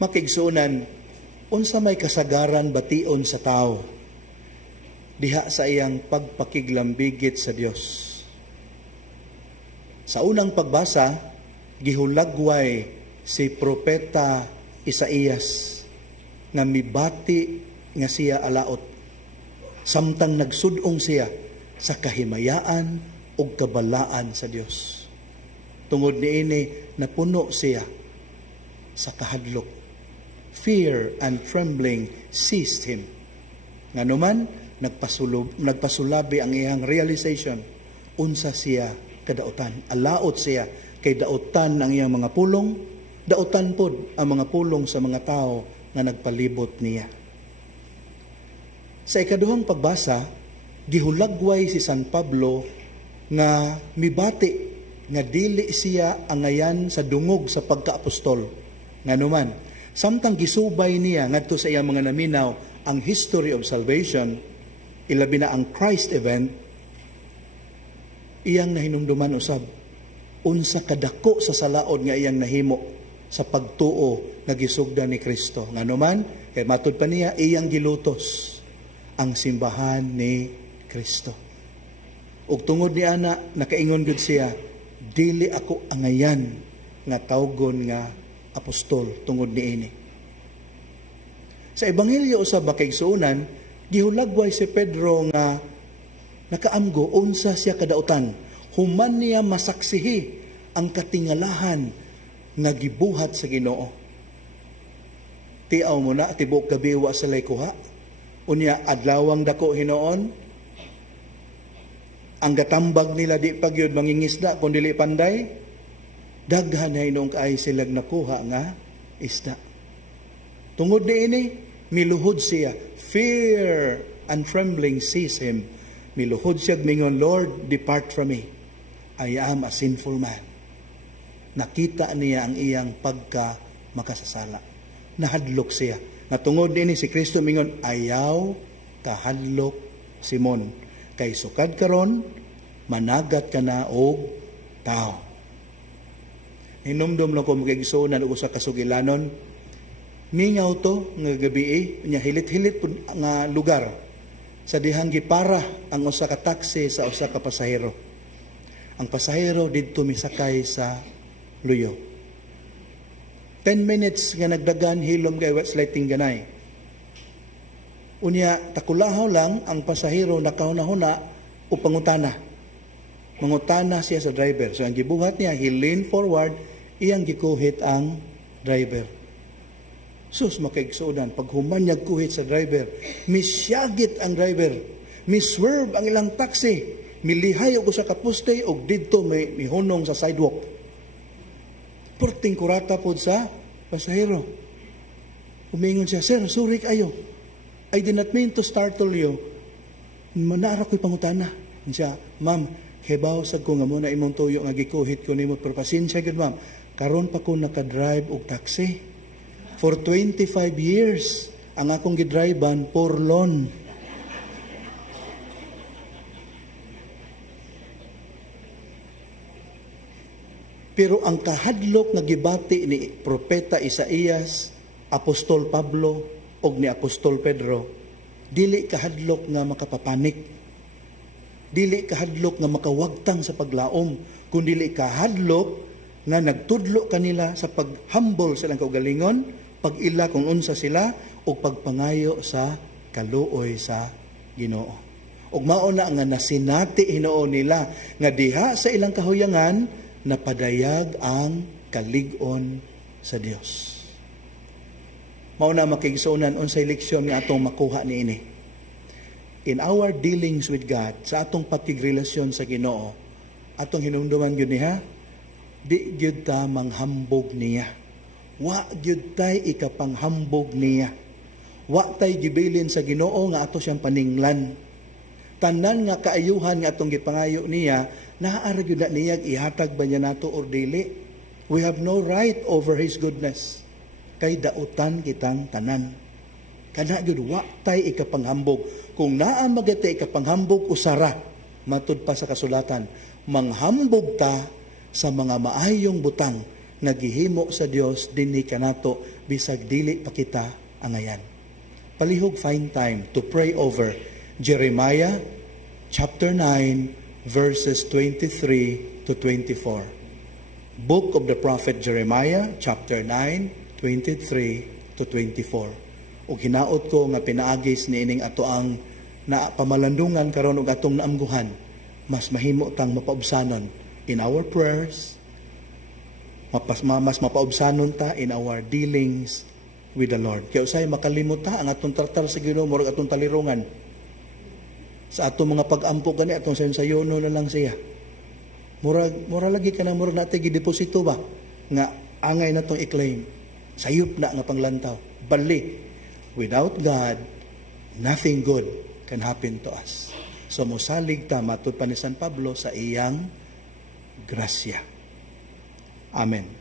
Makigsunan, unsa may kasagaran bation sa tao diha sa iyang pagpakiglambigit sa Dios. Sa unang pagbasa, gihulagway si propeta Isaías nga mibati nga siya alaot, samtang nagsudong siya sa kahimayaan ug kabalaan sa Dios. Tungod niini napuno siya sa kahadlok. Fear and trembling seized him. Nganuman nagpasulabi ang iyang realization, unsa siya kadautan. Alaot siya kay dautan ang iyang mga pulong, dautan pod ang mga pulong sa mga tao na nagpalibot niya. Sa ikaduhang pagbasa, gihulagway si San Pablo nga mibati nga dili siya angayan sa dungog sa pagkaapostol. Nganuman, samtang gisubay niya ngadto sa iyang mga naminaw ang history of salvation, ilabi na ang Christ event, iyang nahinumduman usab unsa kadako sa salaod nga iyang nahimo sa pagtuo nga gisugdan ni Kristo. Nganuman, kay matud pa niya, iyang gilutos ang simbahan ni Kristo. Ug tungod ni ana, nakaingon gud siya, dili ako angayan nga tawgon nga apostol tungod niini. Sa ebanghelyo usab makaigsuonan, gihulagway si Pedro nga nakaamgo unsa siya kadautan. Human niya masaksihi ang katingalahan nga gibuhat sa Ginoo. Tiaw mo na, tibok gabi wa sa laykuha. Unya, adlawang dako hinoon. Ang gatambag nila di pagyud mangingisda, kung dili panday, daghan na hinong kaay silag nakuha nga isda. Tungod ni ini, miluhod siya. Fear and trembling seize him. Miluhod siya, mingon, Lord, depart from me. I am a sinful man. Nakita niya ang iyang pagka makasasala. Nahadlok siya. Natungod ini si Kristo mingon, ayaw kahadlok Simon. Kay sukad karon, managat ka na og tao. Hinumdum lang ko magigsunan o sa kasugilanon. Mingaw to nga gabi nya hilit-hilit nga lugar sa dihang gipara ang usa ka taxi sa usa ka pasahero. Ang pasahero didto misakay sa luyo. 10 minutes nga nagdagan hilom kay what's lighting ganay. Unya takulahaw lang ang pasahero nakahuna-huna o pangutana. Mangutana siya sa driver. So ang gibuhat niya, he lean forward, iyang gikuhit ang driver. Sus makaigsuonan, pag humanyag kuhit sa driver, misyagit ang driver, miswerve ang ilang taxi, milihay og sa kaposte og didto may mihunong sa sidewalk. Porting kurata pod sa pasahero. Umingon siya, sir, sorry kayo. I did not mean to startle you. Manara ko'y pangutana. Siya, ma'am, hibaw sa ko nga muna imong tuyo nga gikuhit ko nimo, pero pasensya gud ma'am. Karon pa ko nakadrive og taxi. For 25 years, ang akong gidrivean, porlon. Pero ang kahadlok na gibati ni Propeta Isaías, Apostol Pablo, o ni Apostol Pedro, dili kahadlok nga makapapanik. Dili kahadlok nga makawagtang sa paglaom, kundi dili kahadlok nga nagtudlo kanila sa paghambol sa ilang kaugalingon, pag-ila kung unsa sila, o pagpangayo sa kaluoy sa Ginoo. Ug mao na nga nasinati hinuon nila nga diha sa ilang kahuyangan napadayag ang kalig-on sa Dios. Mao na makigsuonan unsay leksyon nga atong makuha niini. In our dealings with God, sa atong pakigrelasyon sa Ginoo, atong hinumduman gyud niya, di gyud ta manghambog niya. Wa gyud tay ikapanghambog niya. Wa tay gibilin sa Ginoo nga ato siyang paninglan. Tanan nga kaayuhan nga atong gipangayo niya, naara gyud niya ihatag ba niya nato or dili. We have no right over His goodness. Kay dautan kitang tanan. Kana gyud wa tay ikapanghambog. Kung naa magate ikapanghambog usara, matud pa sa kasulatan, manghambog ta sa mga maayong butang nagihimo sa Dios dinhi kanato bisag dili pa kita angayan. Palihog find time to pray over Jeremiah chapter 9 verses 23 to 24. Book of the prophet Jeremiah chapter 9 23 to 24. Ug hinaot ko nga pinaagis niining ato ang na pamalandungan karon og atong naamguhan, mas mahimo tang mapaubsanon in our prayers, mas mapaubsanon ta in our dealings with the Lord. Kaya usay makalimot ta ang atong tartar sa Ginoo murag atong talirungan. Sa atong mga pag-ampo gani atong sensayono na lang siya. Mura lagi ka na mura natin gideposito ba nga angay na tong i-claim. Sayop na nga panglantaw. Bali, without God, nothing good can happen to us. So mosalig ta matud pa ni San Pablo sa iyang grasya. Amen.